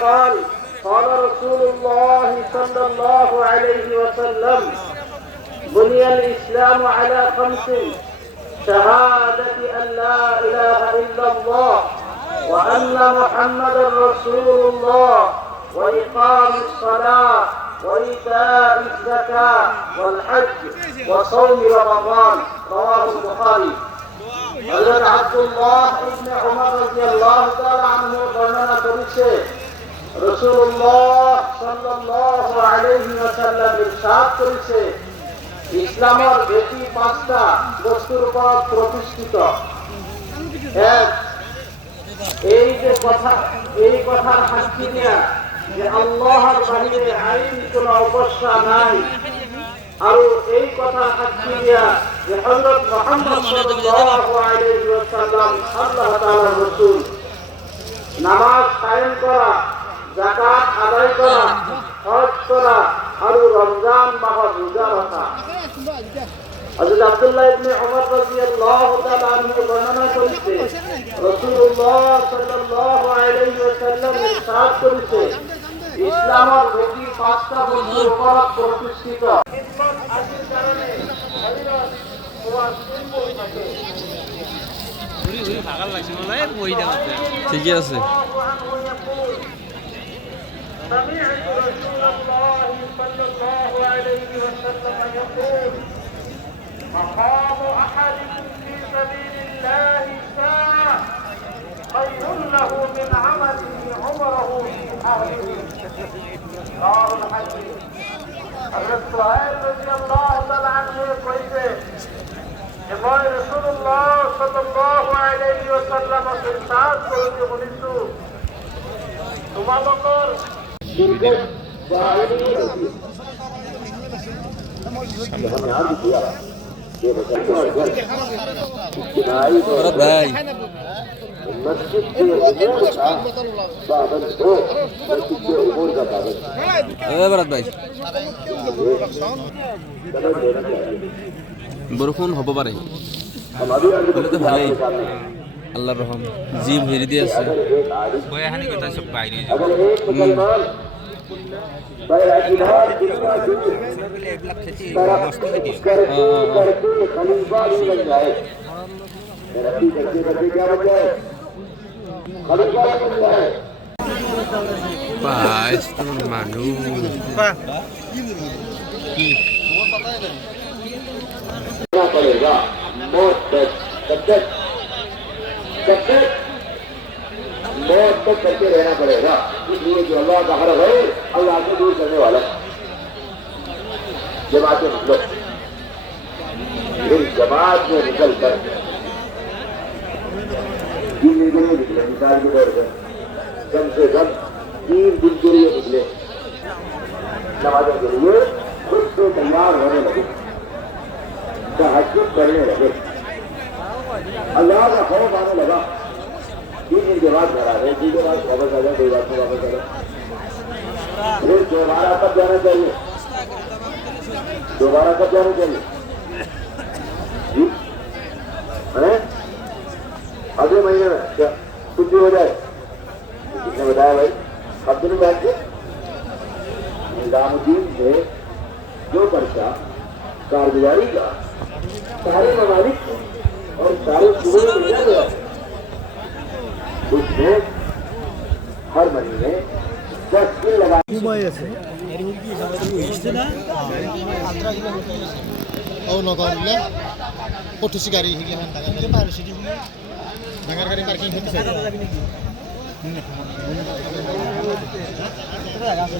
قال قال رسول الله صلى الله عليه وسلم بني الإسلام على خمس شهادة أن لا إله إلا الله وأن محمدا رسول الله وإقام الصلاة وإيتاء الزكاة والحج وصوم رمضان رواه البخاري হযরত আব্দুল্লাহ ইবনে উমর রাদিয়াল্লাহু তাআলা আনহু বর্ণনা করেছে রাসূলুল্লাহ সাল্লাল্লাহু আলাইহি ওয়াসাল্লাম ইরশাদ করেছে ইসলামের ভিত্তি পাঁচটা বস্তুর উপর প্রতিষ্ঠিত এক এই কথার সাক্ষী দেয়া যে আল্লাহর বাহিরে আইন কোনো অবস্থা নাই আর এই কথা সাক্ষী দেয়া যে হযরত মুহাম্মদ সাল্লাল্লাহু আলাইহি ওয়াসাল্লাম আল্লাহ তাআলার রাসূল নামাজ কায়েম করা যাকাত আদায় করা হজ করা আর রমজান মাহ রোজা রাখা হযরত আব্দুল্লাহ ইবনে উমর রাদিয়াল্লাহু তাআলা আনহু বর্ণনা করেছে রাসূলুল্লাহ সাল্লাল্লাহু আলাইহি ওয়াসাল্লাম ইরশাদ করেছে ইসলামের ভিত্তি পাঁচটা বস্তুর উপর প্রতিষ্ঠিত ইসলাম আসল কারণে শরীয়ত ওয়া সুন্নাহ থাকে ঘুরি ভাগাল লাগছে বলে বই দাও ঠিক আছে سمعت رسول الله صلى الله عليه وسلم يقول مقام أحدكم في سبيل الله ساعة خير له من عمله عمره في أهله رواه الحديث حضرت سهيل رضي الله تعالى عنه কইছে যে মই রাসূলুল্লাহ সাল্লাল্লাহু আলাইহি ওয়াসাল্লাম ইরশাদ করেছে বলেছো তোমাদের শিরক জাহিলি ভাই मस्जिद के बाबत दो मस्जिद के ऊपर का बाबत ভরত ভাই বরফুন হব পারে বলে তো ভালোই আল্লাহর রহম জি ভেরি দিয়ে আছে বয়াহানি কথা সব বাইরে अगर एक मुसलमान बैरागिदार करके खलीफा भी बन जाए तरक्की करके करके क्या बन जाए खलीफा बन जाए পাঁচ মানুষ पड़ेगा मौत तक मौत तक करके रहना पड़ेगा इसलिए जो अल्लाह का हरम है अल्लाह को दूर करने वाला जमात में निकलो फिर जमात में निकल कर तीन दिन में निकले मिसाल के तौर पर कम से कम 3 दिन के लिए निकले नमाजों के लिए खुद से तैयार होने लगे तहज्जुद करने लगे अल्लाह का खौफ आने लगा 3 दिन के बाद घर आ गए 3 दिन के बाद वापस आ गए 2 बार से वापस आ गए फिर दोबारा कब जाना चाहिए अगले महीने में क्या छुट्टी हो जाए किसने बताया भाई अब दिन बैठ के निजामुद्दीन से जो पर्चा कारगुजारी का सारे ममालिक और सारे सूबे में मिला गया उसमें हर महीने 10 दिन लगा নগরলে পটুসি গাড়ি হিগলে ডাঙার পার সিটি ডাঙার গাড়ি পার্কিং হতে চাই জায়গা আছে